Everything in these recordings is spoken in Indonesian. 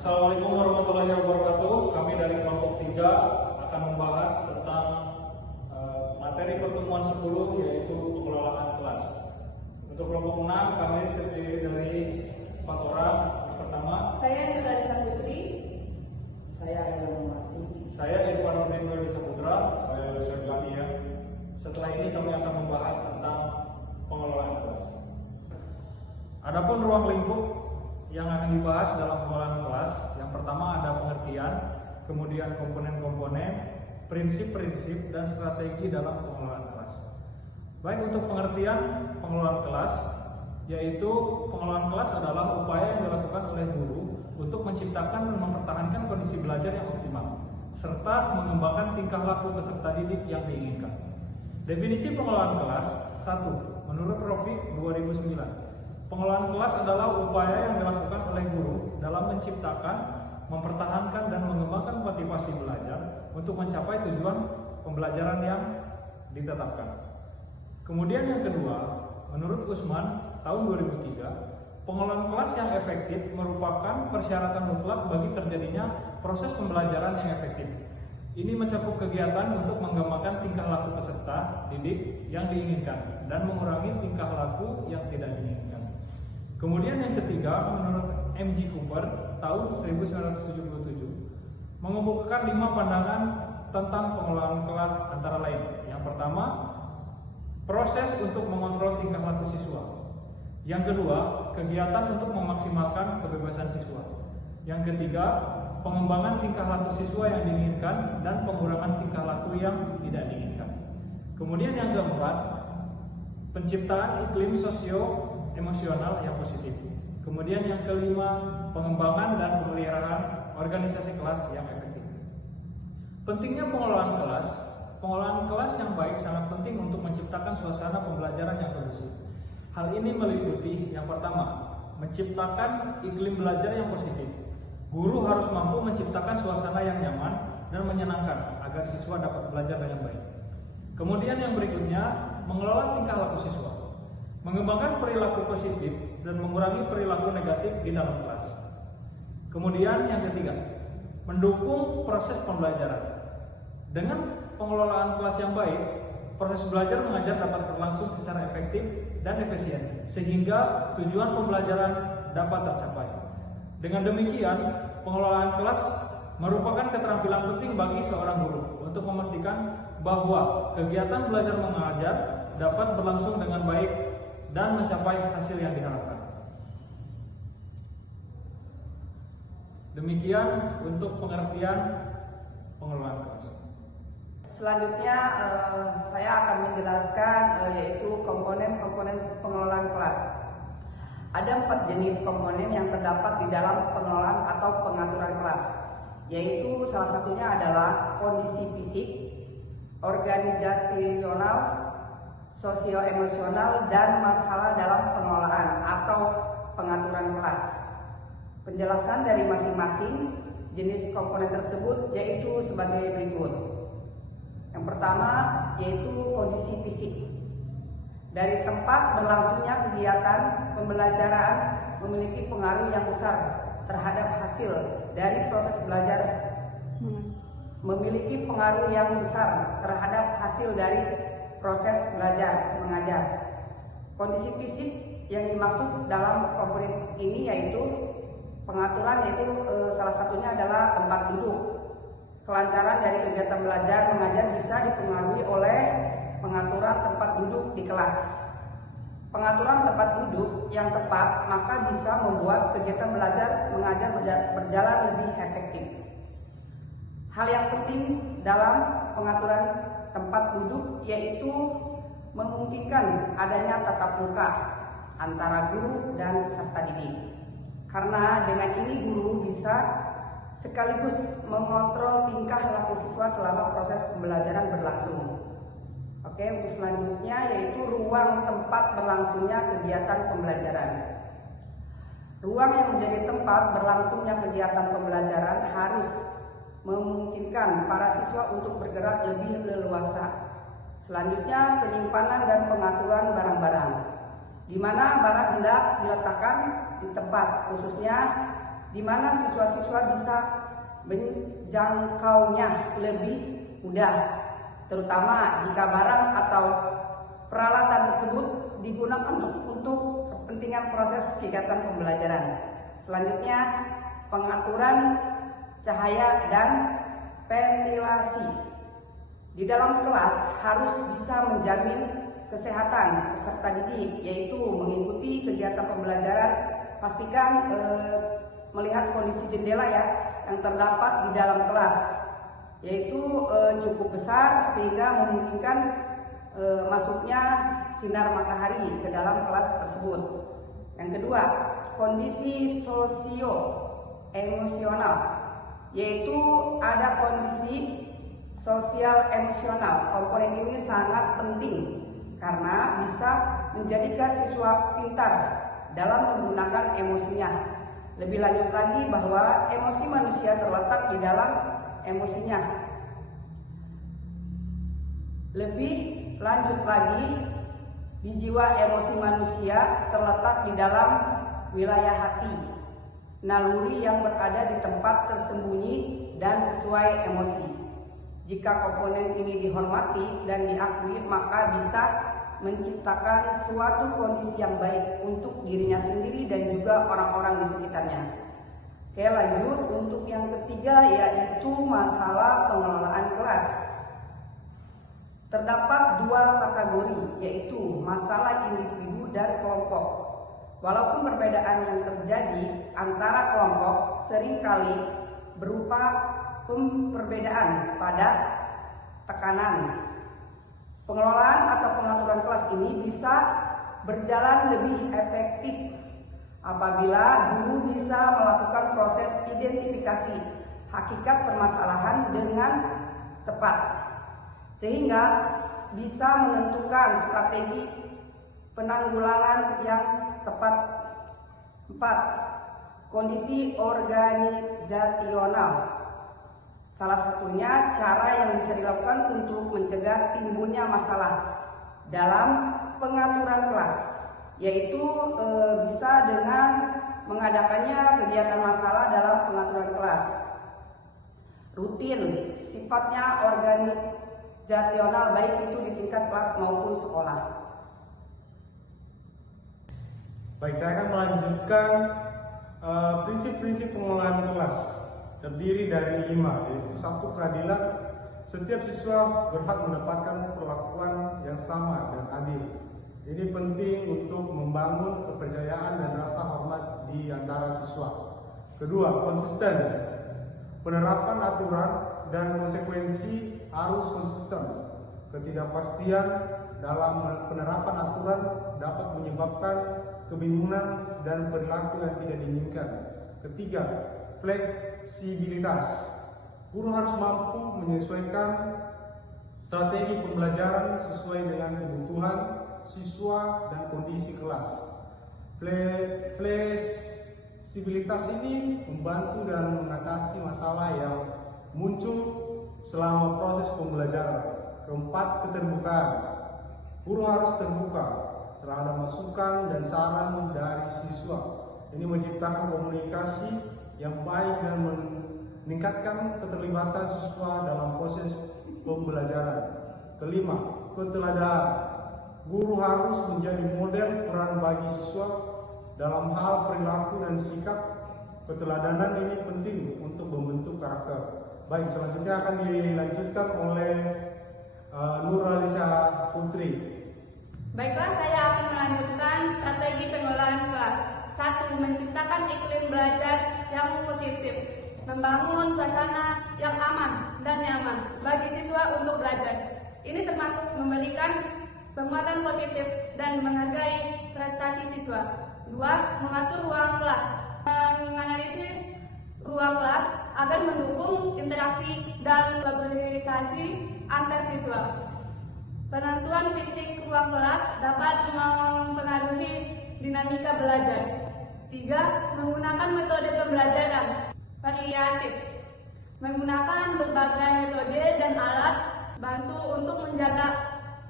Assalamualaikum warahmatullahi wabarakatuh. Kami dari kelompok 3 akan membahas tentang materi pertemuan 10 yaitu pengelolaan kelas. Untuk kelompok 6 kami terdiri dari 4 orang. Yang pertama, saya Nuralisa Putri. Saya Ellen Mati. Saya Irfan Nurdin Saputra. Saya Yosef Lania. Setelah ini kami akan membahas tentang pengelolaan kelas. Adapun ruang lingkup yang akan dibahas dalam pengelolaan kelas, yang pertama ada pengertian, kemudian komponen-komponen, prinsip-prinsip, dan strategi dalam pengelolaan kelas. Baik, untuk pengertian pengelolaan kelas, yaitu pengelolaan kelas adalah upaya yang dilakukan oleh guru untuk menciptakan dan mempertahankan kondisi belajar yang optimal, serta mengembangkan tingkah laku peserta didik yang diinginkan. Definisi pengelolaan kelas: 1. Menurut Rofiq 2009, pengelolaan kelas adalah upaya yang dilakukan oleh guru dalam menciptakan, mempertahankan, dan mengembangkan motivasi belajar untuk mencapai tujuan pembelajaran yang ditetapkan. Kemudian yang kedua, menurut Usman tahun 2003, pengelolaan kelas yang efektif merupakan persyaratan mutlak bagi terjadinya proses pembelajaran yang efektif. Ini mencakup kegiatan untuk mengembangkan tingkah laku peserta didik yang diinginkan dan mengurangi tingkah laku yang tidak diinginkan. Kemudian yang ketiga, menurut M.G. Cooper tahun 1977, mengemukakan 5 pandangan tentang pengelolaan kelas antara lain. Yang pertama, proses untuk mengontrol tingkah laku siswa. Yang kedua, kegiatan untuk memaksimalkan kebebasan siswa. Yang ketiga, pengembangan tingkah laku siswa yang diinginkan dan pengurangan tingkah laku yang tidak diinginkan. Kemudian yang keempat, penciptaan iklim sosio-emosional yang positif. Kemudian yang kelima, pengembangan dan pemeliharaan organisasi kelas yang efektif. Pentingnya pengelolaan kelas. Pengelolaan kelas yang baik sangat penting untuk menciptakan suasana pembelajaran yang kondusif. Hal ini meliputi yang pertama, menciptakan iklim belajar yang positif. Guru harus mampu menciptakan suasana yang nyaman dan menyenangkan agar siswa dapat belajar dengan baik. Kemudian yang berikutnya, mengelola tingkah laku siswa. Mengembangkan perilaku positif dan mengurangi perilaku negatif di dalam kelas. Kemudian yang ketiga, mendukung proses pembelajaran. Dengan pengelolaan kelas yang baik, proses belajar mengajar dapat berlangsung secara efektif dan efisien, sehingga tujuan pembelajaran dapat tercapai. Dengan demikian, pengelolaan kelas merupakan keterampilan penting bagi seorang guru untuk memastikan bahwa kegiatan belajar mengajar dapat berlangsung dengan baik dan mencapai hasil yang diharapkan. Demikian untuk pengertian pengelolaan kelas. Selanjutnya saya akan menjelaskan yaitu komponen-komponen pengelolaan kelas. Ada 4 jenis komponen yang terdapat di dalam pengelolaan atau pengaturan kelas, yaitu salah satunya adalah kondisi fisik, organisasional, sosio-emosional, dan masalah dalam pengelolaan atau pengaturan kelas. Penjelasan dari masing-masing jenis komponen tersebut yaitu sebagai berikut. Yang pertama yaitu kondisi fisik. Dari tempat berlangsungnya kegiatan pembelajaran memiliki pengaruh yang besar terhadap hasil dari proses belajar. Memiliki pengaruh yang besar terhadap hasil dari proses belajar mengajar. Kondisi fisik yang dimaksud dalam komponen ini yaitu pengaturan, yaitu salah satunya adalah tempat duduk. Kelancaran dari kegiatan belajar mengajar bisa dipengaruhi oleh pengaturan tempat duduk di kelas. Pengaturan tempat duduk yang tepat maka bisa membuat kegiatan belajar mengajar berjalan lebih efektif. Hal yang penting dalam pengaturan tempat duduk yaitu memungkinkan adanya tatap muka antara guru dan peserta didik. Karena dengan ini guru bisa sekaligus mengontrol tingkah laku siswa selama proses pembelajaran berlangsung. Oke, untuk selanjutnya yaitu ruang tempat berlangsungnya kegiatan pembelajaran. Ruang yang menjadi tempat berlangsungnya kegiatan pembelajaran harus memungkinkan para siswa untuk bergerak lebih leluasa. Selanjutnya, penyimpanan dan pengaturan barang-barang, di mana barang hendak diletakkan di tempat, khususnya di mana siswa-siswa bisa menjangkaunya lebih mudah, terutama jika barang atau peralatan tersebut digunakan untuk kepentingan proses kegiatan pembelajaran. Selanjutnya, pengaturan cahaya dan ventilasi. Di dalam kelas harus bisa menjamin kesehatan peserta didik, yaitu mengikuti kegiatan pembelajaran. Pastikan melihat kondisi jendela ya yang terdapat di dalam kelas, yaitu cukup besar sehingga memungkinkan masuknya sinar matahari ke dalam kelas tersebut. Yang kedua, kondisi sosio-emosional, yaitu ada kondisi sosial emosional. Komponen ini sangat penting karena bisa menjadikan siswa pintar dalam menggunakan emosinya. Lebih lanjut lagi bahwa emosi manusia terletak di dalam emosinya. Lebih lanjut lagi, di jiwa emosi manusia terletak di dalam wilayah hati, naluri yang berada di tempat tersembunyi dan sesuai emosi. Jika komponen ini dihormati dan diakui, maka bisa menciptakan suatu kondisi yang baik untuk dirinya sendiri dan juga orang-orang di sekitarnya. Oke, lanjut untuk yang ketiga, yaitu masalah pengelolaan kelas. Terdapat dua kategori, yaitu masalah individu dan kelompok. Walaupun perbedaan yang terjadi antara kelompok seringkali berupa perbedaan pada tekanan. Pengelolaan atau pengaturan kelas ini bisa berjalan lebih efektif apabila guru bisa melakukan proses identifikasi hakikat permasalahan dengan tepat, sehingga bisa menentukan strategi penanggulangan yang tepat. 4. Kondisi organisasional. Salah satunya cara yang bisa dilakukan untuk mencegah timbulnya masalah dalam pengaturan kelas, yaitu bisa dengan mengadakannya kegiatan masalah dalam pengaturan kelas. Rutin, sifatnya organisasional, baik itu di tingkat kelas maupun sekolah. Baik, saya akan melanjutkan prinsip-prinsip pengelolaan kelas. Terdiri dari 5, yaitu 1. Keadilan. Setiap siswa berhak mendapatkan perlakuan yang sama dan adil. Ini penting untuk membangun kepercayaan dan rasa hormat di antara siswa. 2. Konsisten. Penerapan aturan dan konsekuensi harus konsisten. Ketidakpastian dalam penerapan aturan dapat menyebabkan kebingungan dan perilaku yang tidak diinginkan. 3. Fleksibilitas. Guru harus mampu menyesuaikan strategi pembelajaran sesuai dengan kebutuhan siswa dan kondisi kelas. Fleksibilitas ini membantu dan mengatasi masalah yang muncul selama proses pembelajaran. 4. Keterbukaan. Guru harus terbuka terhadap masukan dan saran dari siswa. Ini menciptakan komunikasi yang baik dan meningkatkan keterlibatan siswa dalam proses pembelajaran. 5. Keteladanan. Guru harus menjadi model peran bagi siswa dalam hal perilaku dan sikap. Keteladanan ini penting untuk membentuk karakter. Baik, selanjutnya akan dilanjutkan oleh Nuralisa Putri. Baiklah, saya akan melanjutkan strategi pengelolaan kelas. 1. Menciptakan iklim belajar yang positif, membangun suasana yang aman dan nyaman bagi siswa untuk belajar. Ini termasuk memberikan penguatan positif dan menghargai prestasi siswa. 2. Mengatur ruang kelas, menganalisis ruang kelas agar mendukung interaksi dan kolaborasi antar siswa. Penentuan fisik ruang kelas dapat mempengaruhi dinamika belajar. 3. Menggunakan metode pembelajaran variatif, menggunakan berbagai metode dan alat bantu untuk menjaga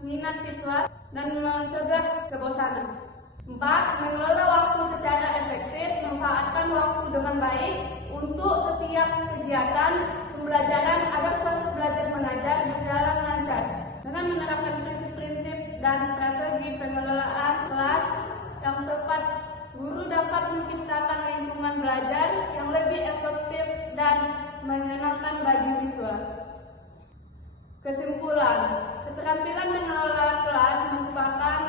minat siswa dan mencegah kebosanan. 4. Mengelola waktu secara efektif, memanfaatkan waktu dengan baik untuk setiap kegiatan pembelajaran agar proses belajar mengajar berjalan lancar. Dengan menerapkan prinsip-prinsip dan strategi pengelolaan kelas yang tepat, guru dapat menciptakan lingkungan belajar yang lebih efektif dan menyenangkan bagi siswa. Kesimpulan, keterampilan mengelola kelas merupakan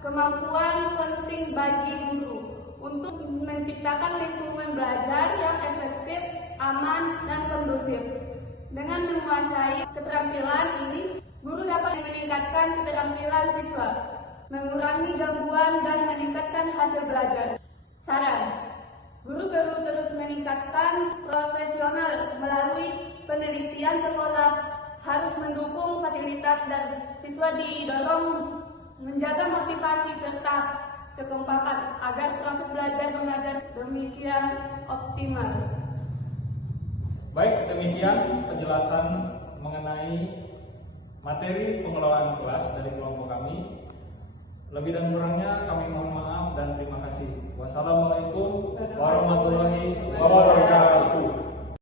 kemampuan penting bagi guru untuk menciptakan lingkungan belajar yang efektif, aman, dan kondusif. Dengan menguasai keterampilan ini, guru dapat meningkatkan keterampilan siswa, mengurangi gangguan, dan meningkatkan hasil belajar. Saran, guru perlu terus meningkatkan profesional melalui penelitian sekolah, harus mendukung fasilitas dan siswa didorong menjaga motivasi serta kekompakan agar proses belajar mengajar demikian optimal. Baik, demikian penjelasan mengenai materi pengelolaan kelas dari kelompok kami. Lebih dan kurangnya kami mohon maaf dan terima kasih. Wassalamualaikum warahmatullahi wabarakatuh.